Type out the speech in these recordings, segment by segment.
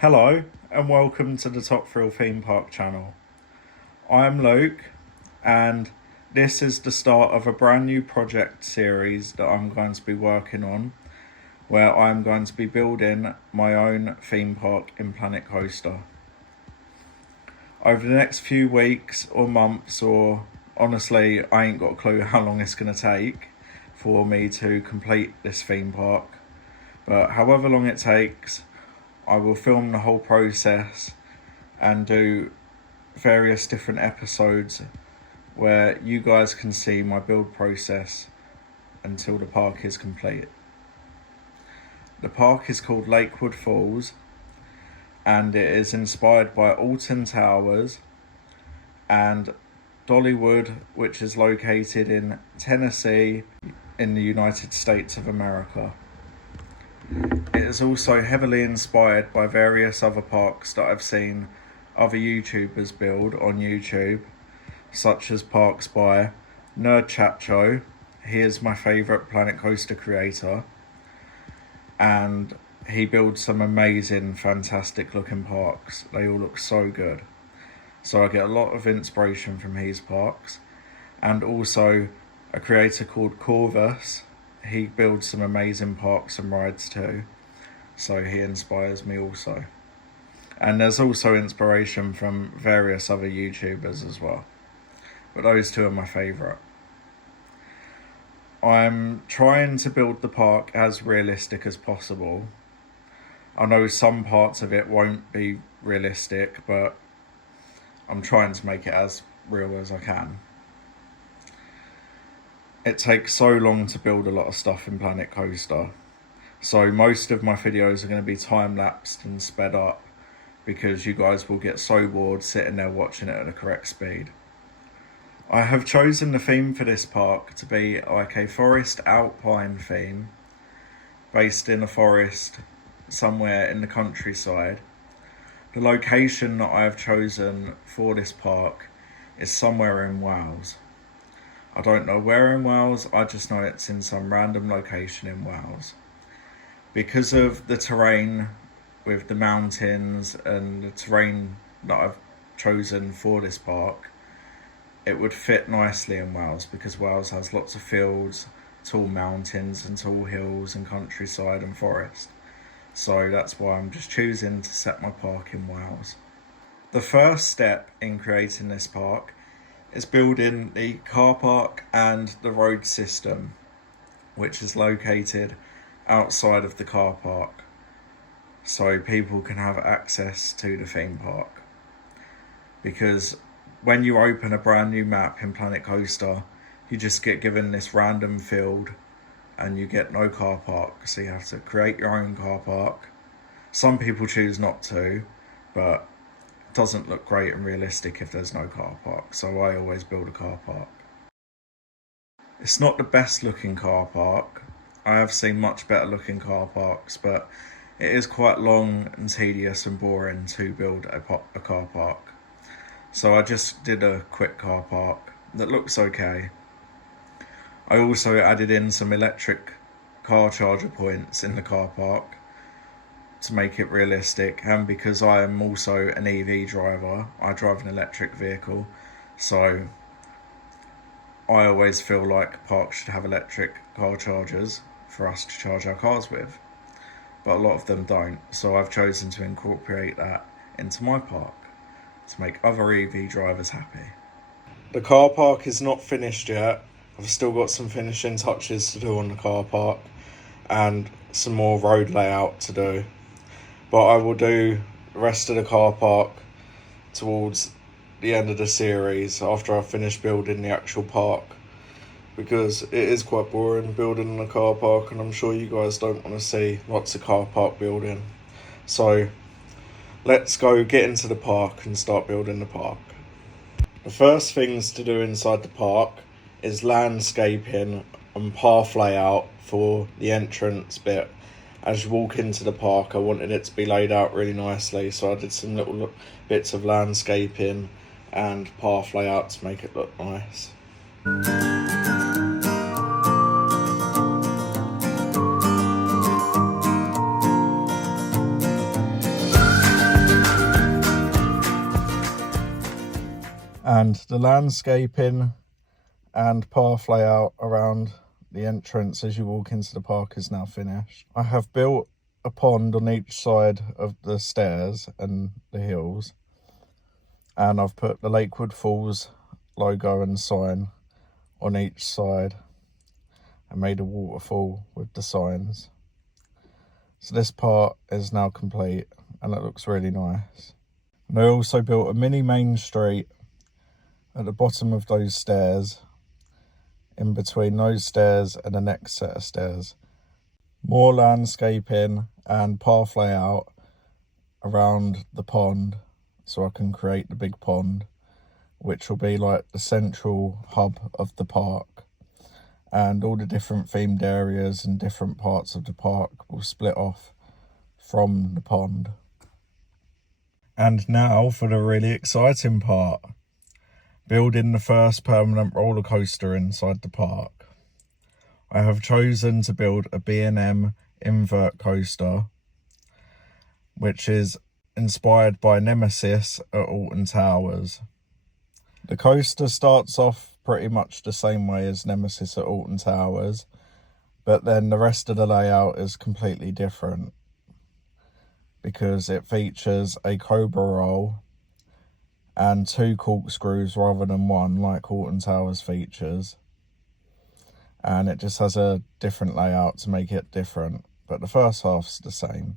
Hello and welcome to the Top Thrill Theme Park channel. I'm Luke and this is the start of a brand new project series that I'm going to be working on, where I'm going to be building my own theme park in Planet Coaster. Over the next few weeks or months, or honestly I ain't got a clue how long it's going to take for me to complete this theme park, but however long it takes, I will film the whole process and do various different episodes where you guys can see my build process until the park is complete. The park is called Lakewood Falls and it is inspired by Alton Towers and Dollywood, which is located in Tennessee in the United States of America. It is also heavily inspired by various other parks that I've seen other YouTubers build on YouTube, such as parks by Nerd Chacho. He is my favourite Planet Coaster creator, and he builds some amazing, fantastic looking parks. They all look so good. So I get a lot of inspiration from his parks, and also a creator called Corvus. He builds some amazing parks and rides too, so he inspires me also. And there's also inspiration from various other YouTubers as well, but those two are my favourite. I'm trying to build the park as realistic as possible. I know some parts of it won't be realistic, but I'm trying to make it as real as I can. It takes so long to build a lot of stuff in Planet Coaster, so most of my videos are going to be time-lapsed and sped up because you guys will get so bored sitting there watching it at the correct speed. I have chosen the theme for this park to be like a forest alpine theme, based in a forest somewhere in the countryside. The location that I have chosen for this park is somewhere in Wales. I don't know where in Wales, I just know it's in some random location in Wales. Because of the terrain with the mountains and the terrain that I've chosen for this park, it would fit nicely in Wales because Wales has lots of fields, tall mountains and tall hills and countryside and forest. So that's why I'm just choosing to set my park in Wales. The first step in creating this park is building the car park and the road system, which is located outside of the car park, so people can have access to the theme park. Because when you open a brand new map in Planet Coaster, you just get given this random field and you get no car park, so you have to create your own car park. Some people choose not to, but it doesn't look great and realistic if there's no car park, so I always build a car park. It's not the best looking car park. I have seen much better looking car parks, but it is quite long and tedious and boring to build a car park. So I just did a quick car park that looks okay. I also added in some electric car charger points in the car park to make it realistic, and because I am also an EV driver, I drive an electric vehicle, so I always feel like parks should have electric car chargers for us to charge our cars with, but a lot of them don't, so I've chosen to incorporate that into my park to make other EV drivers happy. The car park is not finished yet. I've still got some finishing touches to do on the car park and some more road layout to do, but I will do the rest of the car park towards the end of the series after I've finished building the actual park, because it is quite boring building in a car park and I'm sure you guys don't want to see lots of car park building. So let's go get into the park and start building the park. The first things to do inside the park is landscaping and path layout for the entrance bit. As you walk into the park, I wanted it to be laid out really nicely, so I did some little bits of landscaping and path layout to make it look nice. And the landscaping and path layout around the entrance as you walk into the park is now finished. I have built a pond on each side of the stairs and the hills, and I've put the Lakewood Falls logo and sign on each side and made a waterfall with the signs. So this part is now complete and it looks really nice. And I also built a mini main street at the bottom of those stairs, in between those stairs and the next set of stairs. More landscaping and path layout around the pond so I can create the big pond, which will be like the central hub of the park. And all the different themed areas and different parts of the park will split off from the pond. And now for the really exciting part. Building the first permanent roller coaster inside the park. I have chosen to build a B&M invert coaster, which is inspired by Nemesis at Alton Towers. The coaster starts off pretty much the same way as Nemesis at Alton Towers, but then the rest of the layout is completely different because it features a cobra roll and 2 corkscrews rather than 1 like Alton Towers features, and it just has a different layout to make it different, but the first half's the same.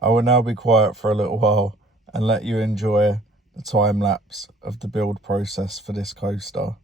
I will now be quiet for a little while and let you enjoy the time lapse of the build process for this coaster.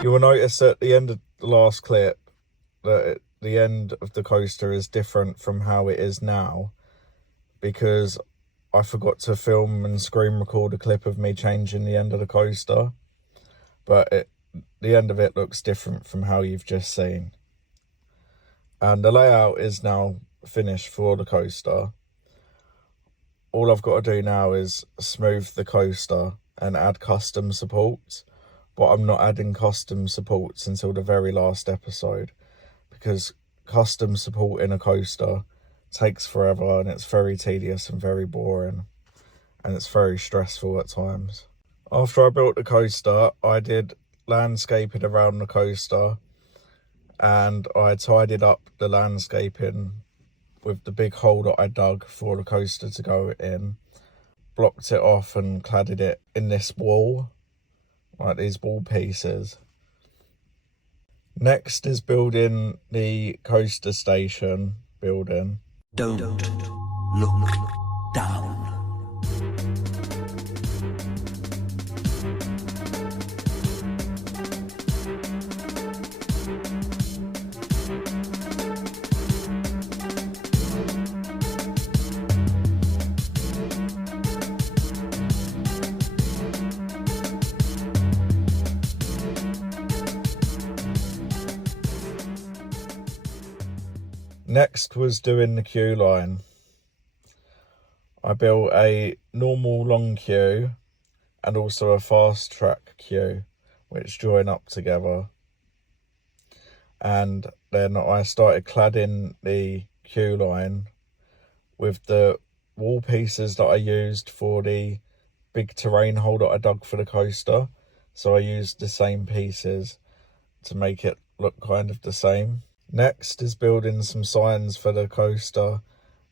You will notice at the end of the last clip that the end of the coaster is different from how it is now, because I forgot to film and screen record a clip of me changing the end of the coaster, but the end of it looks different from how you've just seen. And the layout is now finished for the coaster. All I've got to do now is smooth the coaster and add custom supports, but I'm not adding custom supports until the very last episode, because custom support in a coaster takes forever and it's very tedious and very boring and it's very stressful at times. After I built the coaster, I did landscaping around the coaster and I tidied up the landscaping with the big hole that I dug for the coaster to go in, blocked it off and cladded it in this wall, like these wall pieces. Next is building the coaster station building. Don't look down. Next was doing the queue line. I built a normal long queue and also a fast track queue, which join up together. And then I started cladding the queue line with the wall pieces that I used for the big terrain hole that I dug for the coaster. So I used the same pieces to make it look kind of the same. Next is building some signs for the coaster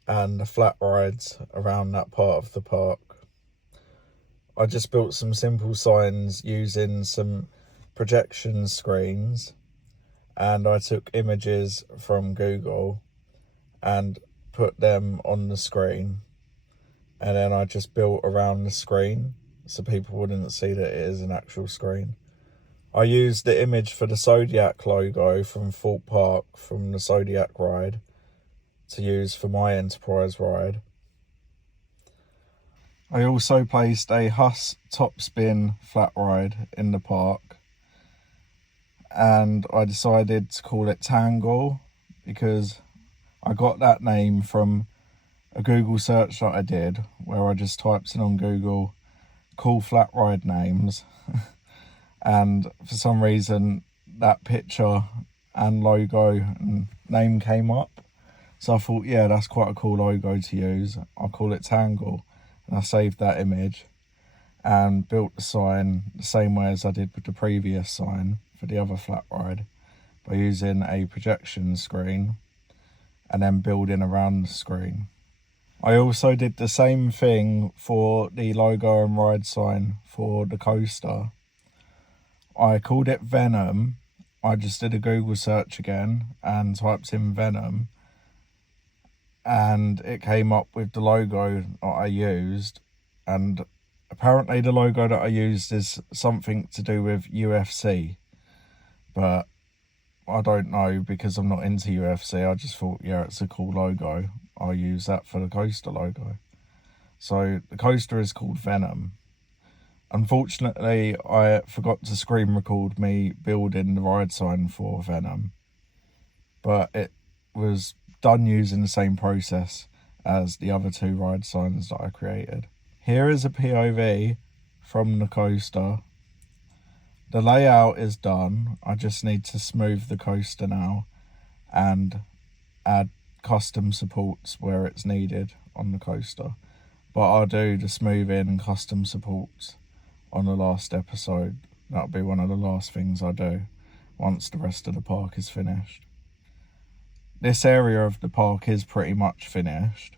and the flat rides around that part of the park. I just built some simple signs using some projection screens, and I took images from Google and put them on the screen, and then I just built around the screen so people wouldn't see that it is an actual screen. I used the image for the Zodiac logo from Thorpe Park from the Zodiac ride to use for my Enterprise ride. I also placed a Huss top spin flat ride in the park, and I decided to call it Tangle because I got that name from a Google search that I did where I just typed in on Google cool flat ride names and for some reason that picture and logo and name came up, so I thought, yeah, that's quite a cool logo to use. I'll call it Tangle, and I saved that image and built the sign the same way as I did with the previous sign for the other flat ride by using a projection screen and then building around the screen. I also did the same thing for the logo and ride sign for the coaster. I called it Venom. I just did a Google search again and typed in Venom, and it came up with the logo that I used, and apparently the logo that I used is something to do with UFC, but I don't know because I'm not into UFC. I just thought, yeah, it's a cool logo, I'll use that for the coaster logo. So the coaster is called Venom. Unfortunately, I forgot to screen record me building the ride sign for Venom, but it was done using the same process as the other two ride signs that I created. Here is a POV from the coaster. The layout is done. I just need to smooth the coaster now and add custom supports where it's needed on the coaster. But I'll do the smoothing and custom supports on the last episode. That'll be one of the last things I do once the rest of the park is finished. This area of the park is pretty much finished.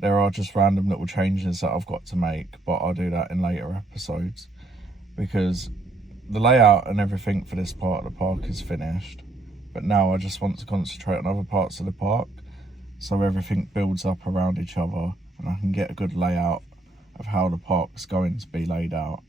There are just random little changes that I've got to make, but I'll do that in later episodes because the layout and everything for this part of the park is finished. But now I just want to concentrate on other parts of the park so everything builds up around each other and I can get a good layout of how the park's going to be laid out.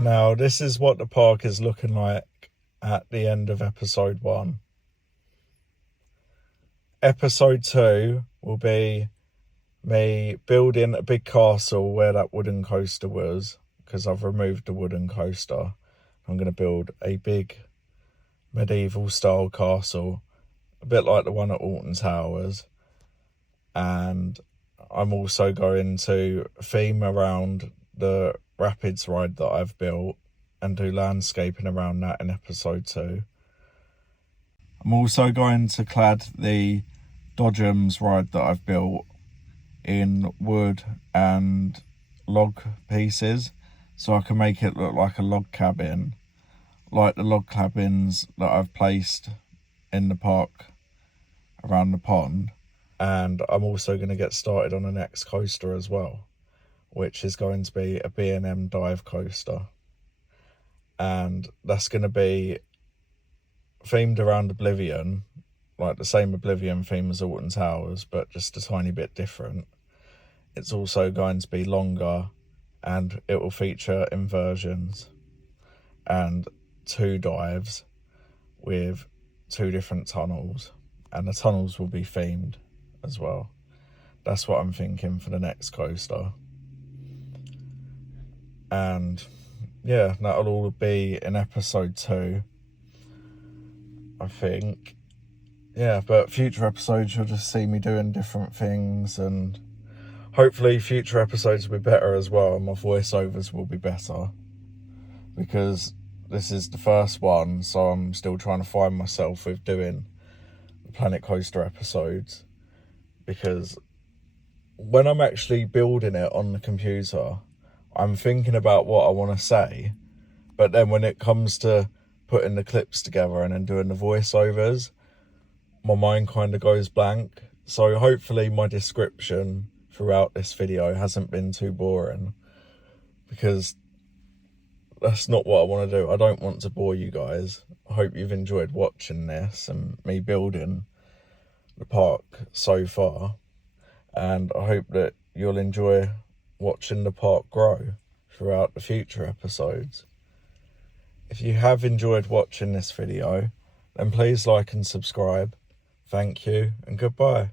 Now, this is what the park is looking like at the end of episode 1. Episode 2 will be me building a big castle where that wooden coaster was, because I've removed the wooden coaster. I'm going to build a big medieval style castle, a bit like the one at Alton Towers. And I'm also going to theme around the rapids ride that I've built and do landscaping around that in episode 2. I'm also going to clad the Dodgems ride that I've built in wood and log pieces so I can make it look like a log cabin, like the log cabins that I've placed in the park around the pond. And I'm also going to get started on the next coaster as well, which is going to be a B&M dive coaster. And that's going to be themed around Oblivion, like the same Oblivion theme as Alton Towers, but just a tiny bit different. It's also going to be longer and it will feature inversions. and 2 dives with 2 different tunnels, and the tunnels will be themed as well. That's what I'm thinking for the next coaster. And yeah, that'll all be in episode 2, I think. Yeah, but future episodes you'll just see me doing different things, and hopefully future episodes will be better as well, and my voiceovers will be better, because this is the first one, so I'm still trying to find myself with doing the Planet Coaster episodes, because when I'm actually building it on the computer, I'm thinking about what I want to say, but then when it comes to putting the clips together and then doing the voiceovers, my mind kind of goes blank. So hopefully my description throughout this video hasn't been too boring, because that's not what I want to do. I don't want to bore you guys. I hope you've enjoyed watching this and me building the park so far, and I hope that you'll enjoy watching the park grow throughout the future episodes. If you have enjoyed watching this video, then please like and subscribe. Thank you and goodbye.